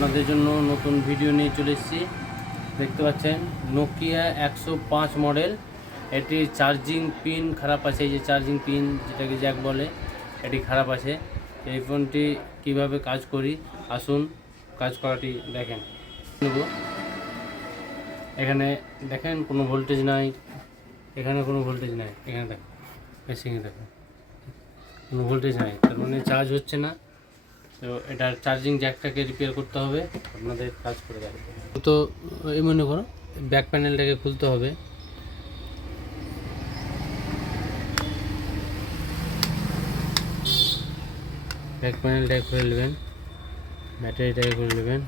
আপনাদের জন্য নতুন ভিডিও নিয়ে চলে এসেছি। দেখতে পাচ্ছেন নোকিয়া 105 মডেল। এটির চার্জিং পিন খারাপ আছে, এই যে চার্জিং পিন যেটাকে জ্যাক বলে, এটি খারাপ আছে। এই ফোনটি কীভাবে কাজ করি আসুন কাজ করাটি দেখেন নেব। এখানে দেখেন কোনো ভোল্টেজ নাই, এখানে কোনো ভোল্টেজ নাই, এখানে দেখেন মেশিনে দেখেন কোনো ভোল্টেজ নাই, তার মানে চার্জ হচ্ছে না। তো এটার চার্জিং জ্যাকটাকে রিপেয়ার করতে হবে, আপনাদের কাজ করে দেবে। তো এই মনে করো ব্যাক প্যানেলটাকে খুলতে হবে। ব্যাক প্যানেলটাকে খুলে নেবেন, ব্যাটারিটাকে খুলে নেবেন।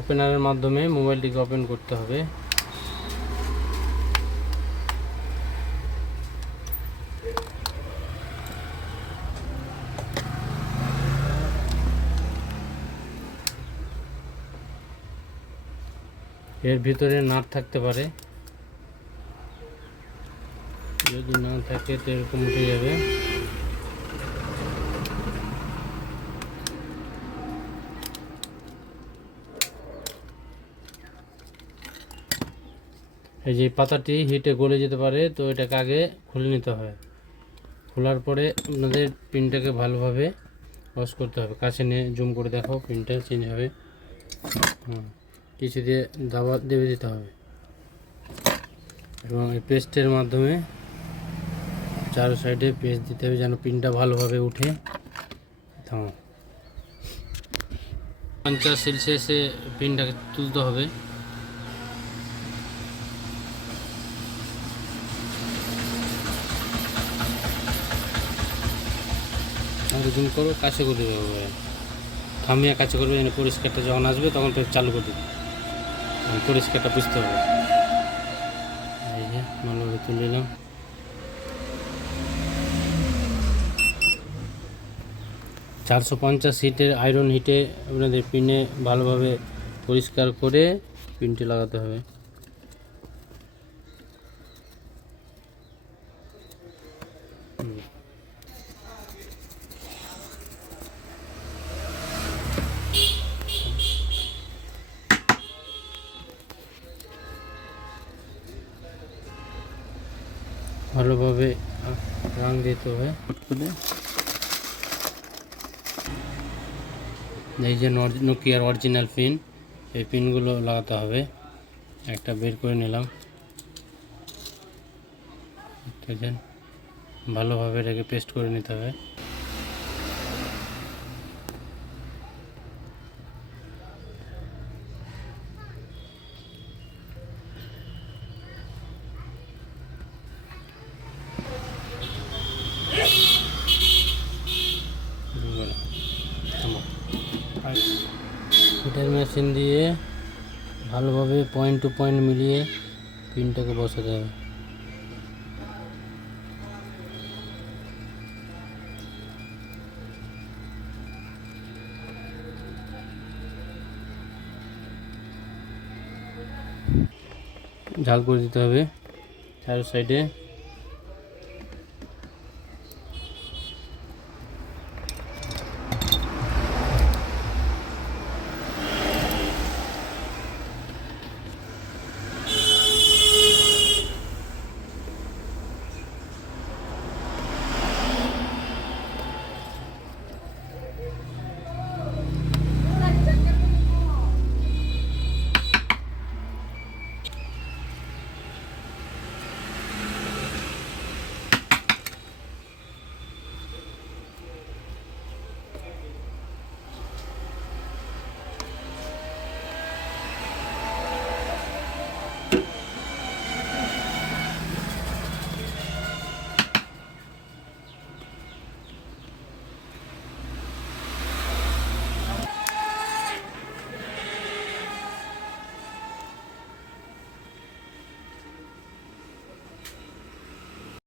ওপেনারের মাধ্যমে মোবাইলটিকে ওপেন করতে হবে। এর ভিতরে নাট থাকতে পারে, যদি না থাকে তো এরকম উঠে যাবে। এই যে পাতাটি হিটে গলে যেতে পারে, তো এটাকে আগে খুলে নিতে হয়। খোলার পরে আপনাদের পিনটাকে ভালোভাবে ওয়াশ করতে হবে। কাছে নিয়ে জুম করে দেখো, পিনটা চেঞ্জ হবে। কিছু দিয়ে দাবা দেবে দিতে হবে এবং এই পেস্টের মাধ্যমে চারো সাইডে পেস্ট দিতে হবে যেন পিনটা ভালোভাবে উঠে। থামো, 50 সেলসিয়াসে পিনটাকে তুলতে হবে। জুম করো, কাছে করে দেবে, থামিয়ে কাছে করবে যেন পরিষ্কারটা যখন আসবে তখন চালু করে দেবে, পরিষ্কারটা বুঝতে হবে। এই যে ভালোভাবে তুলে নিলাম। চারশো 50 হিটের আয়রন হিটে আপনাদের পিনে ভালোভাবে পরিষ্কার করে পিনটি লাগাতে হবে। ভালোভাবে রং দিতে হবে। এই যে নোকিয়ার অরিজিনাল পিন, এই পিনগুলো লাগাতে হবে। একটা বের করে নিলাম, দেখেন ভালোভাবে এটাকে পেস্ট করে নিতে হবে। হিটার মেশিন দিয়ে ভালোভাবে পয়েন্ট টু পয়েন্ট মিলিয়ে পিনটাকে বসাতে হবে। ঝাল করে দিতে হবে চার সাইডে।